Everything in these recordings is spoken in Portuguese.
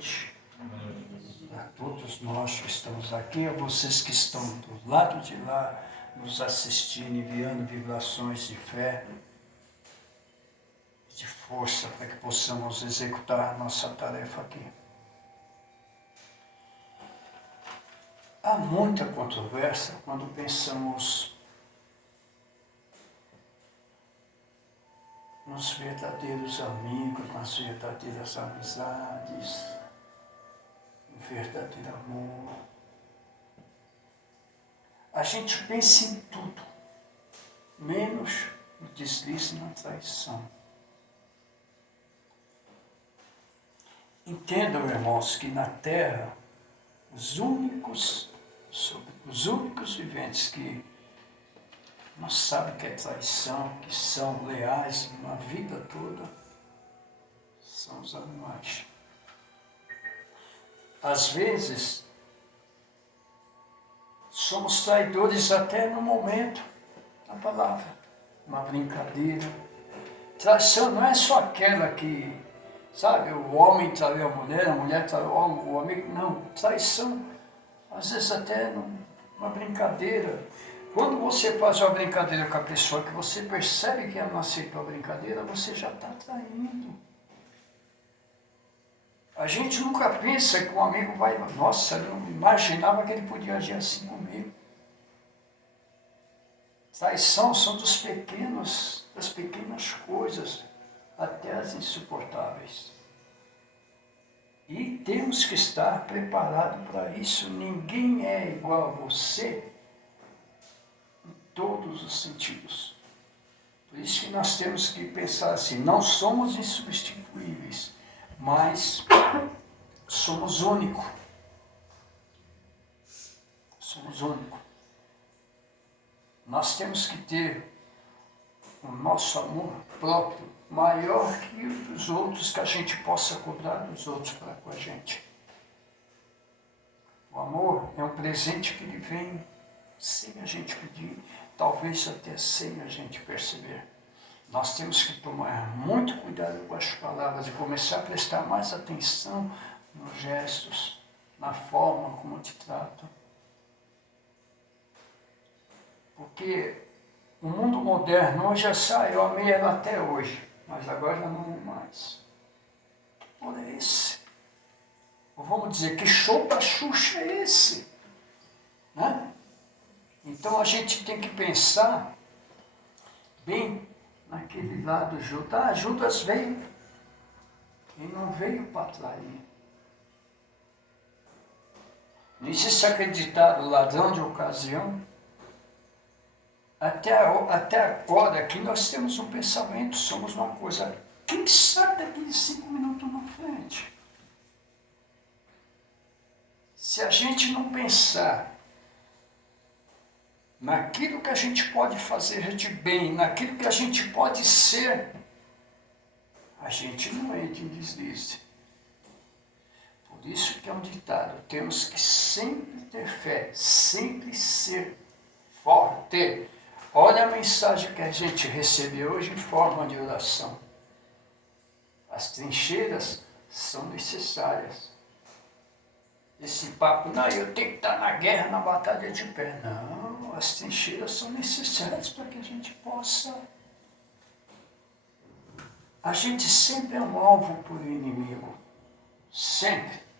noite a todos nós que estamos aqui, a vocês que estão do lado de lá, nos assistindo, enviando vibrações de fé, de força, para que possamos executar a nossa tarefa aqui. Há muita controvérsia quando pensamos nos verdadeiros amigos, nas verdadeiras amizades, no verdadeiro amor. A gente pensa em tudo, menos no deslize na traição. Entendam, irmãos, que na Terra, os únicos viventes que não sabem que é traição, que são leais na vida toda, são os animais. Às vezes, somos traidores até no momento da palavra, uma brincadeira. Traição não é só aquela que, sabe, o homem traiu a mulher traiu o amigo. Não, traição, às vezes até numa brincadeira. Quando você faz uma brincadeira com a pessoa que você percebe que ela não aceitou a brincadeira, você já está traindo. A gente nunca pensa que um amigo vai... Nossa, eu não imaginava que ele podia agir assim comigo. Traição são das pequenas coisas, até as insuportáveis. E temos que estar preparados para isso. Ninguém é igual a você em todos os sentidos. Por isso que nós temos que pensar assim, não somos insubstituíveis, mas somos únicos. Somos únicos. Nós temos que ter o nosso amor próprio maior que o dos outros, que a gente possa cobrar dos outros para com a gente. O amor é um presente que ele vem sem a gente pedir, talvez até sem a gente perceber. Nós temos que tomar muito cuidado com as palavras e começar a prestar mais atenção nos gestos, na forma como te tratam. Porque o mundo moderno hoje já sai, eu amei ela até hoje, mas agora já não amo mais. Que por é esse? Ou vamos dizer, que show da Xuxa é esse? Né? Então a gente tem que pensar bem naquele lado Judas. Judas veio e não veio para trair. Não existe acreditado ladrão de ocasião. Até agora aqui nós temos um pensamento, somos uma coisa. Quem sabe daqueles 5 minutos na frente? Se a gente não pensar naquilo que a gente pode fazer de bem, naquilo que a gente pode ser, a gente não entra em deslize. Por isso que é um ditado, temos que sempre ter fé, sempre ser forte. Olha a mensagem que a gente recebeu hoje em forma de oração. As trincheiras são necessárias. Esse papo, não, eu tenho que estar na guerra, na batalha de pé. Não, as trincheiras são necessárias para que a gente possa... A gente sempre é um alvo por inimigo. Sempre.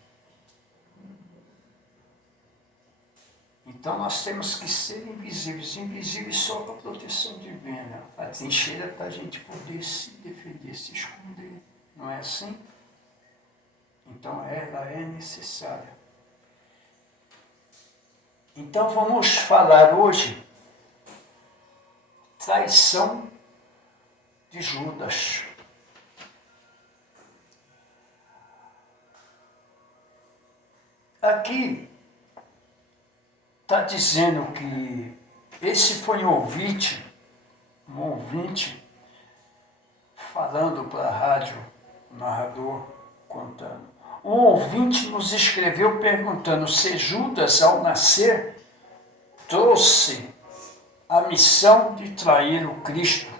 Então nós temos que ser invisíveis. Invisíveis só com a proteção divina. A trincheira é para a gente poder se defender, se esconder. Não é assim? Então ela é necessária. Então vamos falar hoje traição de Judas. Aqui está dizendo que esse foi um ouvinte falando para a rádio, o narrador contando. Um ouvinte nos escreveu perguntando se Judas, ao nascer, trouxe a missão de trair o Cristo.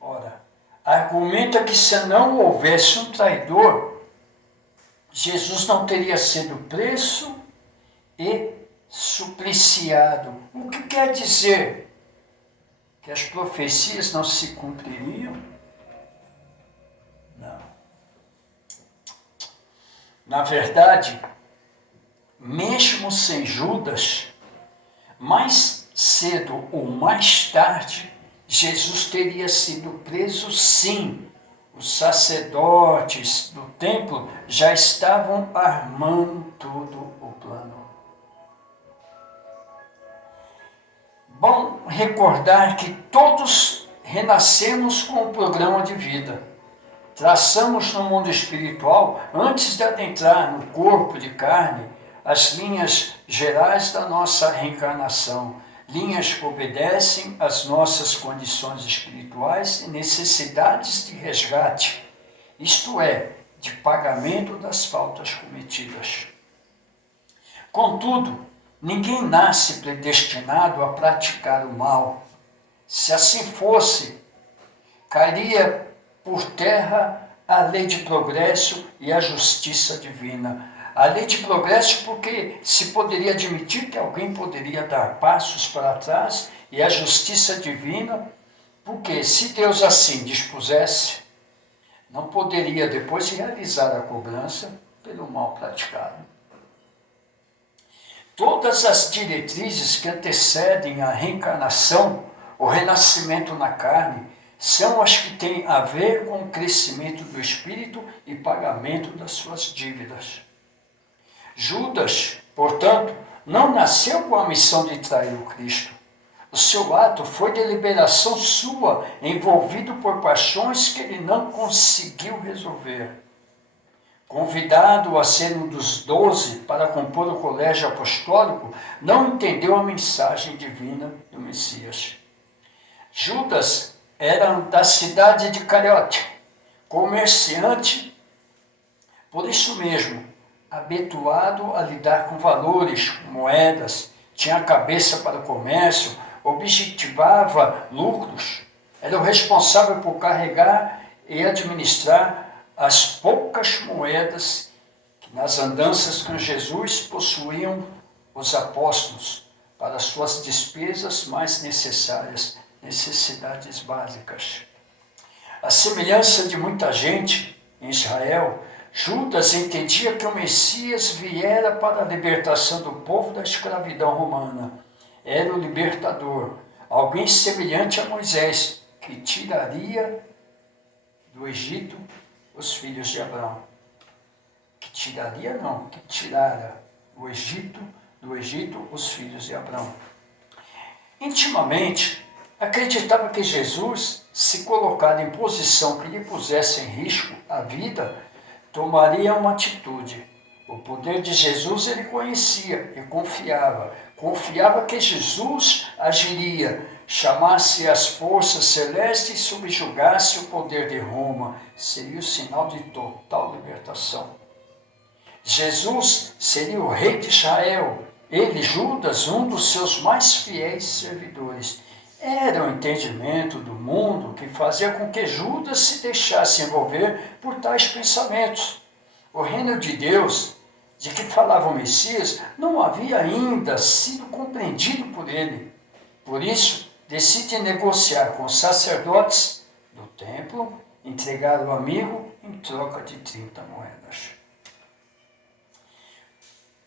Ora, argumenta que se não houvesse um traidor, Jesus não teria sido preso e supliciado. O que quer dizer? Que as profecias não se cumpririam? Não. Na verdade, mesmo sem Judas, mais cedo ou mais tarde, Jesus teria sido preso, sim. Os sacerdotes do templo já estavam armando todo o plano. Bom recordar que todos renascemos com o programa de vida. Traçamos no mundo espiritual, antes de adentrar no corpo de carne, as linhas gerais da nossa reencarnação, linhas que obedecem às nossas condições espirituais e necessidades de resgate, isto é, de pagamento das faltas cometidas. Contudo, ninguém nasce predestinado a praticar o mal. Se assim fosse, cairia por terra a lei de progresso e a justiça divina. A lei de progresso porque se poderia admitir que alguém poderia dar passos para trás, e a justiça divina porque se Deus assim dispusesse, não poderia depois realizar a cobrança pelo mal praticado. Todas as diretrizes que antecedem a reencarnação, o renascimento na carne, são as que têm a ver com o crescimento do espírito e pagamento das suas dívidas. Judas, portanto, não nasceu com a missão de trair o Cristo. O seu ato foi deliberação sua, envolvido por paixões que ele não conseguiu resolver. Convidado a ser um dos 12 para compor o colégio apostólico, não entendeu a mensagem divina do Messias. Judas era da cidade de Cariote, comerciante, por isso mesmo, habituado a lidar com valores, moedas, tinha cabeça para o comércio, objetivava lucros, era o responsável por carregar e administrar as poucas moedas que nas andanças com Jesus possuíam os apóstolos para suas despesas mais necessárias, necessidades básicas. À semelhança de muita gente em Israel, Judas entendia que o Messias viera para a libertação do povo da escravidão romana. Era o libertador, alguém semelhante a Moisés, que tiraria do Egito os filhos de Abraão. Que tiraria não, que tirara do Egito os filhos de Abraão. Intimamente, acreditava que Jesus, se colocado em posição que lhe pusesse em risco a vida, tomaria uma atitude. O poder de Jesus ele conhecia e confiava. Confiava que Jesus agiria, chamasse as forças celestes e subjugasse o poder de Roma. Seria o sinal de total libertação. Jesus seria o rei de Israel. Ele, Judas, um dos seus mais fiéis servidores. Era o entendimento do mundo que fazia com que Judas se deixasse envolver por tais pensamentos. O reino de Deus, de que falava o Messias, não havia ainda sido compreendido por ele. Por isso, decide negociar com os sacerdotes do templo, entregar o amigo em troca de 30 moedas.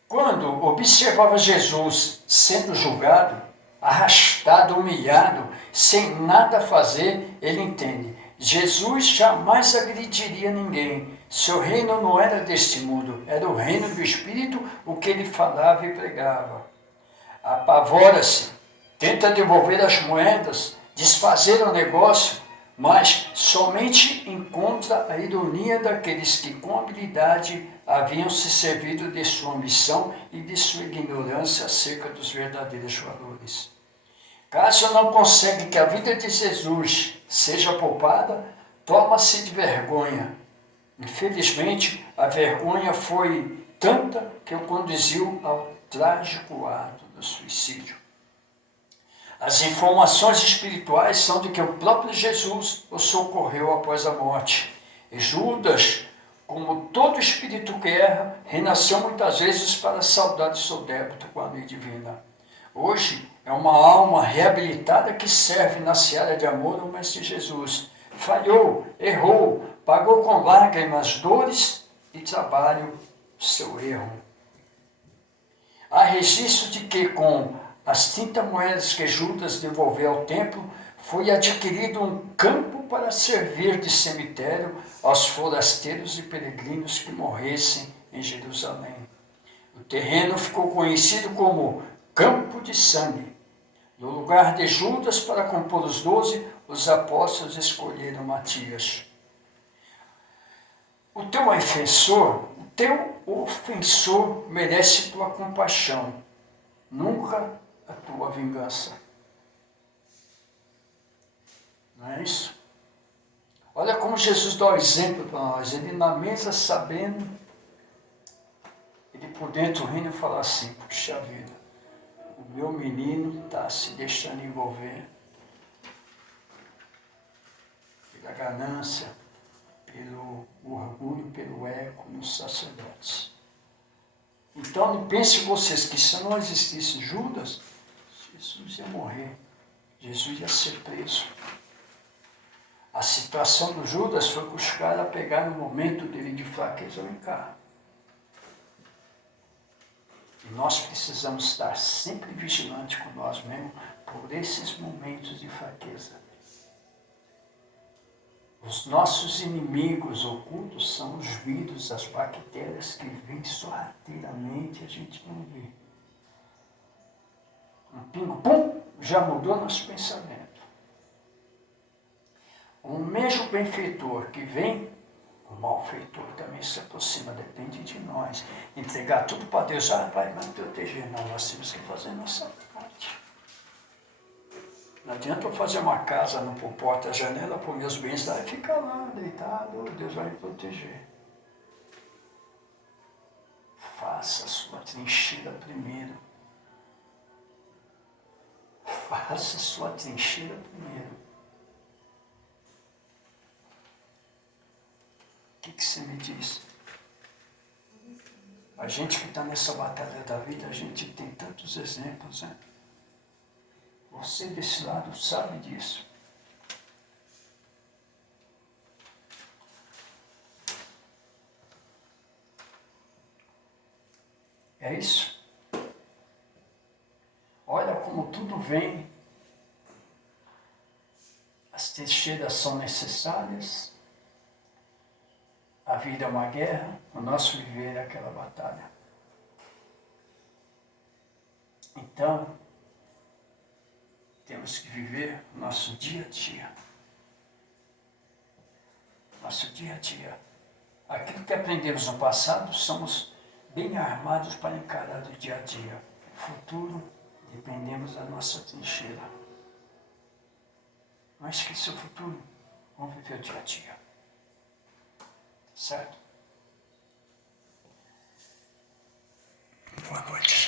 Quando observava Jesus sendo julgado, arrastado, humilhado, sem nada fazer, ele entende. Jesus jamais agrediria ninguém. Seu reino não era deste mundo, era o reino do Espírito, o que ele falava e pregava. Apavora-se, tenta devolver as moedas, desfazer o negócio, mas somente encontra a ironia daqueles que com habilidade haviam se servido de sua ambição e de sua ignorância acerca dos verdadeiros valores. Caso não consegue que a vida de Jesus seja poupada, toma-se de vergonha. Infelizmente, a vergonha foi tanta que o conduziu ao trágico ato do suicídio. As informações espirituais são de que o próprio Jesus o socorreu após a morte. E Judas, como todo espírito que erra, renasceu muitas vezes para saldar o seu débito com a lei divina. Hoje é uma alma reabilitada que serve na seara de amor ao Mestre Jesus. Falhou, errou, pagou com lágrimas, dores e trabalho o seu erro. Há registro de que com as 30 moedas que Judas devolveu ao templo, foi adquirido um campo para servir de cemitério aos forasteiros e peregrinos que morressem em Jerusalém. O terreno ficou conhecido como Campo de Sangue. No lugar de Judas para compor os 12, os apóstolos escolheram Matias. O teu ofensor merece tua compaixão, nunca a tua vingança. Não é isso? Olha como Jesus dá o exemplo para nós. Ele na mesa sabendo, ele por dentro rindo e fala assim, puxa vida, o meu menino está se deixando envolver pela ganância, pelo orgulho, pelo ego nos sacerdotes. Então não pense vocês que se não existisse Judas, Jesus ia morrer, Jesus ia ser preso. A situação do Judas foi que os caras pegaram o momento dele de fraqueza, vem cá. E nós precisamos estar sempre vigilantes com nós mesmos por esses momentos de fraqueza. Os nossos inimigos ocultos são os vírus, as bactérias que vêm sorrateiramente e a gente não vê. Um pingo, pum, já mudou nosso pensamento. O mesmo benfeitor que vem, o malfeitor também se aproxima, depende de nós. Entregar tudo para Deus, vai me proteger. Não, nós temos que fazer a nossa parte. Não adianta eu fazer uma casa, não pôr porta, janela, pôr meus bens lá e ficar lá, deitado, Deus vai me proteger. Faça a sua trincheira primeiro. Faça a sua trincheira primeiro. O que você me diz? A gente que está nessa batalha da vida, a gente tem tantos exemplos, né? Você desse lado sabe disso. É isso? Olha como tudo vem. As trincheiras são necessárias. A vida é uma guerra, o nosso viver é aquela batalha. Então, temos que viver o nosso dia a dia. Nosso dia a dia. Aquilo que aprendemos no passado, somos bem armados para encarar o dia a dia. O futuro, dependemos da nossa trincheira. Não esqueça o futuro, vamos viver o dia a dia. Certo? Boa noite.